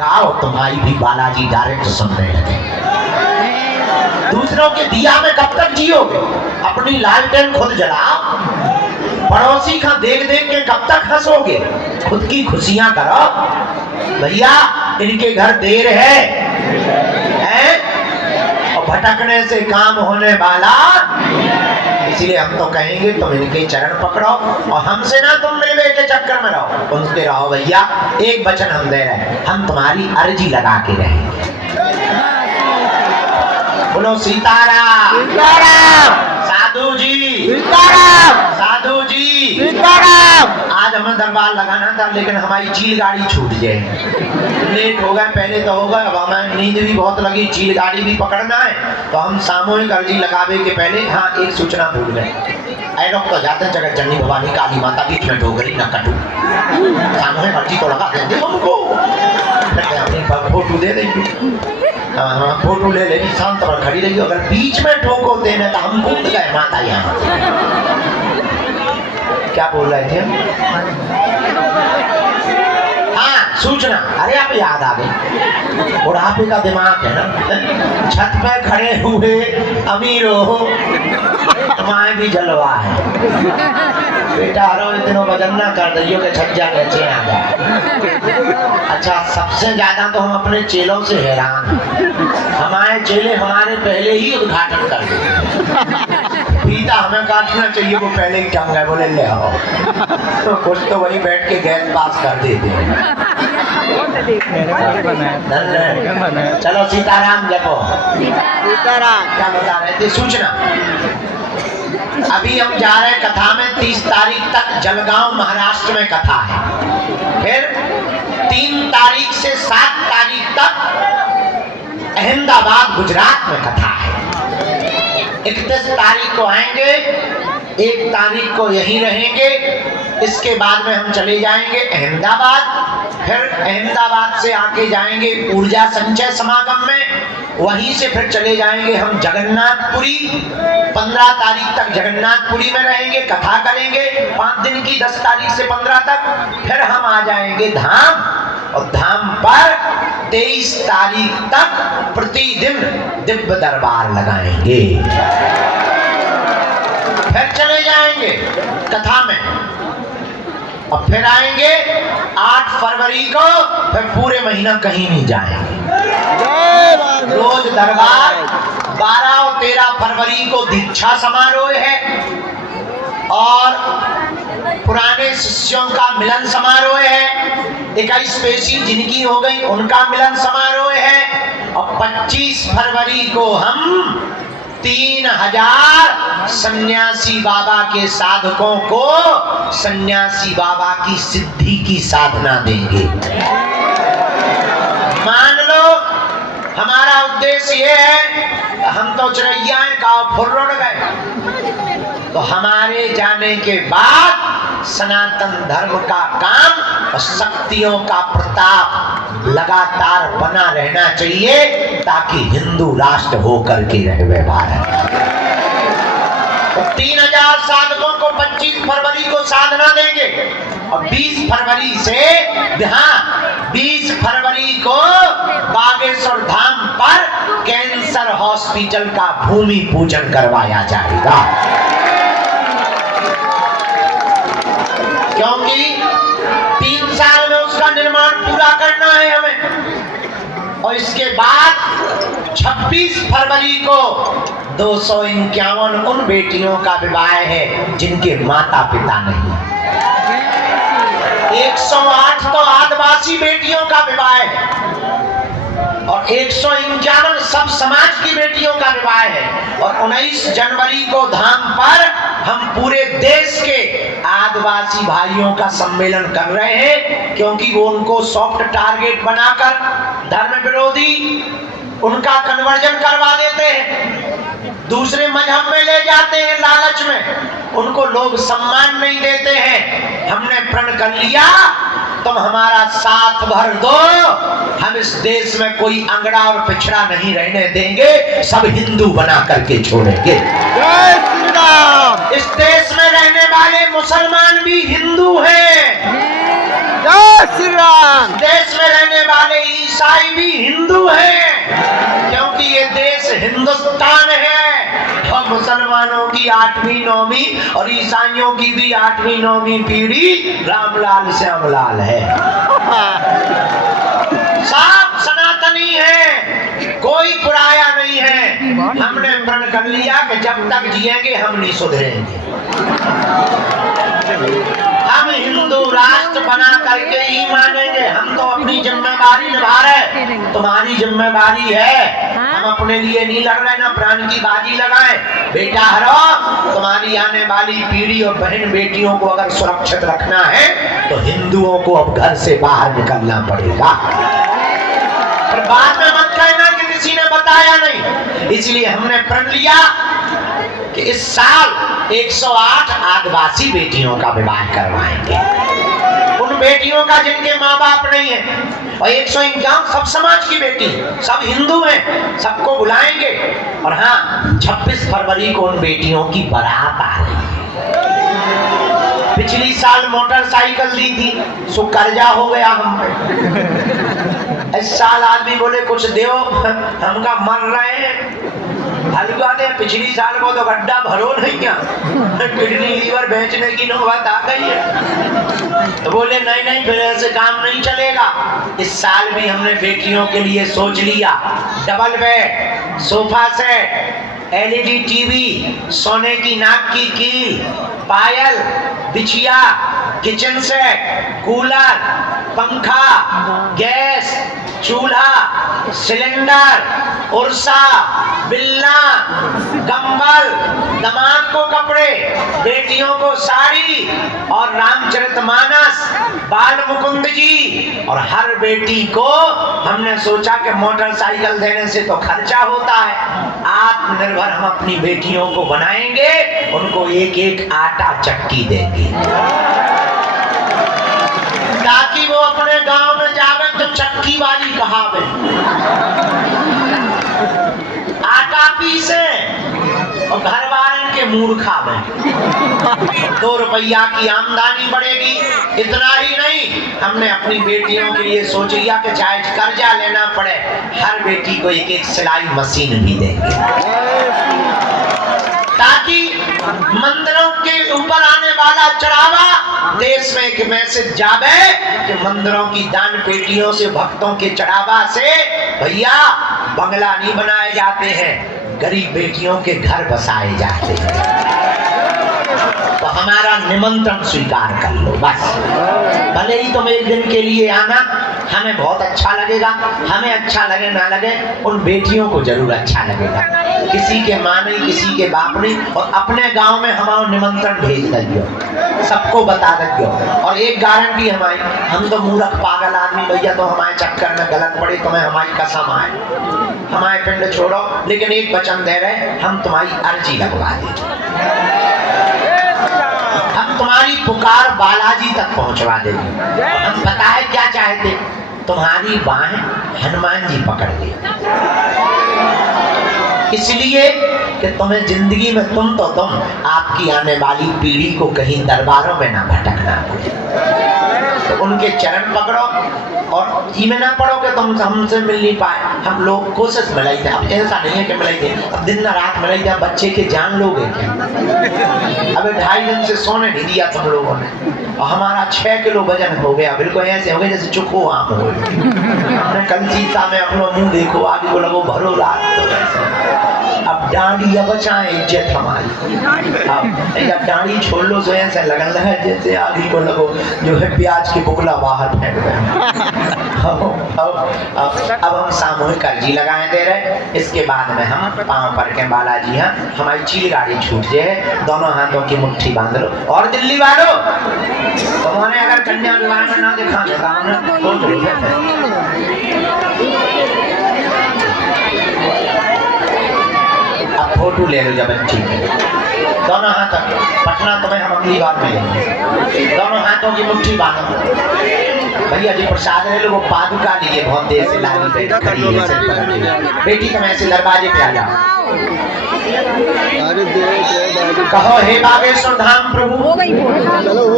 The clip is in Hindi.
आओ तुम्हारी भी बालाजी डायरेक्ट सुनने लगे। दूसरों के दिया में कब तक जियोगे? अपनी लालटेन खुद जलाओ। पड़ोसी का देख देख के कब तक हंसोगे? खुद की खुशियां करो। भैया इनके घर देर है, और भटकने से काम होने वाला। इसलिए हम तो कहेंगे तुम इनके चरण पकड़ो और हमसे ना तुम मिलवे के चक्कर में रहो, उनके रहो। भैया एक वचन हम दे रहे हैं, हम तुम्हारी अर्जी लगा के रहेंगे। बोलो सीताराम। सीताराम। साधु जी सीताराम। साधु जी सीताराम। आज हमें दरबार लगाना था, लेकिन हमारी चील गाड़ी छूट जाए, लेट हो गए। पहले तो होगा, अब हमें नींद भी बहुत लगी, चील गाड़ी भी पकड़ना है, तो हम सामूहिक अर्जी लगावे के पहले हाँ एक सूचना भूल गए। ऐ लोग तो जाते हैं जगत जननी भवानी काली माता बीच में ठोकरी न कटू, सामूहिक अर्जी तो लगा देंगे हमको, फोटो दे देंगे। फोटो ले लेगी, शांत और खड़ी रही। अगर बीच में ठोको देने तो हम कूद गए माता यहाँ। क्या बोल रहे थे? हाँ सूचना, अरे आप याद आ गई। बुढ़ापे का दिमाग है ना। छत पे खड़े हुए अमीरो तुम्हारे भी जलवा है। बेटा हरो इतनो वजन ना कर दियो के छज्जा नीचे आ जाए। अच्छा सबसे ज्यादा तो हम अपने चेलों से हैरान। हमारे चेले हमारे पहले ही उद्घाटन कर देते। पीता हमें काटना चाहिए, वो पहले ही टंग गए, बोले ले आओ। तो कुछ तो वही बैठ के गैस पास कर देते हैं। चलो सीताराम जपो। सीताराम। क्या बता रहे थे? सूचना, अभी हम जा रहे हैं कथा में। 30 तारीख तक जलगांव महाराष्ट्र में कथा है, फिर 3 तारीख से 7 तारीख तक अहमदाबाद गुजरात में कथा है। 31 तारीख को आएंगे, 1 तारीख को यहीं रहेंगे। इसके बाद में हम चले जाएंगे अहमदाबाद, फिर अहमदाबाद से आके जाएंगे ऊर्जा संचय समागम में, वहीं से फिर चले जाएंगे हम जगन्नाथपुरी। 15 तारीख तक जगन्नाथपुरी में रहेंगे, कथा करेंगे 5 दिन की, 10 तारीख से 15 तक। फिर हम आ जाएंगे धाम, और धाम पर 23 तारीख तक प्रतिदिन दिव्य दरबार लगाएंगे। फिर चले जाएंगे कथा में, और फिर आएंगे 8 फरवरी को, फिर पूरे महीना कहीं नहीं जाएंगे। रोज दरबार। 12 और 13 फरवरी को दीक्षा समारोह है, और पुराने शिष्यों का मिलन समारोह है। 21 पेशी जिनकी हो गई उनका मिलन समारोह है। और 25 फरवरी को हम 3000 सन्यासी बाबा के साधकों को सन्यासी बाबा की सिद्धि की साधना देंगे। मान लो हमारा उद्देश्य ये है, हम तो चिड़ैया का फुर्र गए, तो हमारे जाने के बाद सनातन धर्म का काम और शक्तियों का प्रताप लगातार बना रहना चाहिए, ताकि हिंदू राष्ट्र होकर के रहे भारत। तो 3000 साधकों को 25 फरवरी को साधना देंगे, और 20 फरवरी से 20 फरवरी को बागेश्वर धाम पर कैंसर हॉस्पिटल का भूमि पूजन करवाया जाएगा। क्योंकि 3 साल में उसका निर्माण पूरा करना है हमें। और इसके बाद 26 फरवरी को 251 उन बेटियों का विवाह है जिनके माता पिता नहीं। 108 तो आदिवासी बेटियों का विवाह है, और 151 सब समाज की बेटियों का विवाह है। और 19 जनवरी को धाम पर हम पूरे देश के आदिवासी भाइयों का सम्मेलन कर रहे हैं, क्योंकि वो उनको सॉफ्ट टारगेट बनाकर धर्म विरोधी उनका कन्वर्जन करवा देते हैं, दूसरे मजहब में ले जाते हैं लालच में, उनको लोग सम्मान नहीं देते हैं। हमने प्रण कर लिया, तुम हमारा साथ भर दो, हम इस देश में कोई अंगड़ा और पिछड़ा नहीं रहने देंगे, सब हिंदू बना करके छोड़ेंगे। जय श्री राम। इस देश में रहने वाले मुसलमान भी हिंदू हैं, जय श्री राम। देश में रहने वाले ईसाई भी हिंदू हैं, क्योंकि ये देश हिंदुस्तान है। और मुसलमानों की 8वीं 9वीं और ईसाइयों की भी 8वीं 9वीं पीढ़ी रामलाल श्यामलाल है। सब सनातनी है, कोई पुराया नहीं है। हमने प्रण कर लिया कि जब तक जिएंगे हम नहीं सुधरेंगे। हम हिंदू राष्ट्र बना करके ही मानेंगे। हम तो अपनी जिम्मेदारी निभा रहे, तुम्हारी जिम्मेदारी है। हम अपने लिए नहीं लड़ रहे, ना प्राण की बाजी लगाएं। बेटा हरो, तुम्हारी आने वाली पीढ़ी और बहन बेटियों को अगर सुरक्षित रखना है तो हिंदुओं को अब घर से बाहर निकलना पड़ेगा। पर बाद में मत कहना कि किसी ने बताया नहीं। इसलिए हमने प्रण लिया कि इस साल 108 आदिवासी बेटियों का विवाह करवाएंगे। उन बेटियों का जिनके माँ बाप नहीं है। और 151 सब समाज की बेटी, सब हिंदू हैं, सबको बुलाएंगे। और हाँ, 26 फरवरी को उन बेटियों की बारात आ रही है। पिछली साल मोटरसाइकिल दी थी, सो कर्जा हो गया हम पे। इस साल आदमी बोले कुछ दो, हमका मर रहे हैं। हलवा दे, पिछली साल को तो गड्ढा भरो नहीं क्या, किडनी लीवर बेचने की नौबत आ गई है। तो बोले नहीं नहीं, फिर ऐसे काम नहीं चलेगा। इस साल भी हमने बेटियों के लिए सोच लिया, double bed, sofa set, LED TV, सोने की नाक की कील, पायल, बिछिया, किचन सेट, कूलर, पंखा, गैस, चूल्हा, सिलेंडर, उर्सा, बिल्ला, कंबल, दामाद को कपड़े, बेटियों को साड़ी और रामचरितमानस, बाल मुकुंद जी। और हर बेटी को हमने सोचा कि मोटरसाइकिल देने से तो खर्चा होता है, आत्मनिर्भर हम अपनी बेटियों को बनाएंगे। उनको एक एक आटा चक्की देंगे ताकि वो अपने गांव में जावे तो चक्की वाली कहावे, आटा पीसे और घर वाले के मूड खावे। 2 रुपया की आमदनी बढ़ेगी। इतना ही नहीं, हमने अपनी बेटियों के लिए सोच लिया कि चाहे कर्जा लेना पड़े, हर बेटी को एक एक सिलाई मशीन भी देंगे, ताकि मंदिरों के ऊपर आने वाला चढ़ावा देश में एक मैसेज जावे कि मंदिरों की दान पेटियों से, भक्तों के चढ़ावा से भैया बंगला नहीं बनाए जाते हैं, गरीब बेटियों के घर बसाए जाते हैं। तो हमारा निमंत्रण स्वीकार कर लो बस। भले ही तुम एक दिन के लिए आना, हमें बहुत अच्छा लगेगा। हमें अच्छा लगे ना लगे, उन बेटियों को जरूर अच्छा लगेगा। किसी के माँ नहीं, किसी के बाप नहीं। और अपने गांव में हमारा निमंत्रण भेज दियो, सबको बता दियो। और एक गारंटी हमारी, हम तो मूर्ख पागल आदमी भैया, तो हमारे चक्कर में गलत पड़े, तुम्हें हमारी कसम आए, हमारे पिंड छोड़ो, लेकिन एक वचन दे रहे, हम तुम्हारी अर्जी लगवा देंगे, हम तुम्हारी पुकार बालाजी तक पहुंचवा देंगे। हम पता है क्या चाहते, तुम्हारी बाहें हनुमान जी पकड़ ले, इसलिए कि तुम्हें जिंदगी में तुम आपकी आने वाली पीढ़ी को कहीं दरबारों में ना भटकना पड़े। तो उनके चरण पकड़ो और में ना पड़ो कि तुम हमसे मिल नहीं पाए। हम लोग कोशिश मिलाई थे, अब ऐसा नहीं है कि मिलाई थे, अब दिन रात मिलाई थे। बच्चे के जान लोगे क्या? अबे 2.5 दिन से सोने नहीं दिया तुम लोगों ने, और हमारा 6 किलो वजन हो गया, बिल्कुल ऐसे हो गया जैसे चुखो आम हो गए। हमने कल शीशा में अपना मुंह देखो, आगे को लगो भरो रात तो। अब डांडी अब बचाए इज्जत हमारी, अब डांडी छोड़ लो तो ऐसे लगन लगा जैसे आगे को लगो जो है प्याज की बुकला बाहर फेंक रहे। अब हम सामूहिक अर्जी लगाए दे रहे। इसके बाद में हम पांव पर के बालाजी हैं, हमारी चील गाड़ी छूट जाए, दोनों हाथों की मुट्ठी बांध लो। और दिल्ली वालों, तुम्हारे अगर कन्या विवाह में ना दिखा देता अब फोटो ले लो जब ठीक है। दोनों हाथ पटना तुम्हें हम अगली बार में लेंगे। दोनों हाथों की मुट्ठी बांधो। भैया जी प्रसाद ले लो, वो पादुका लिए बहुत देर से लागी खड़ी है। बेटी तुम ऐसे दरवाजे पे आ जाओ, कहो हे बागेश्वर धाम प्रभु।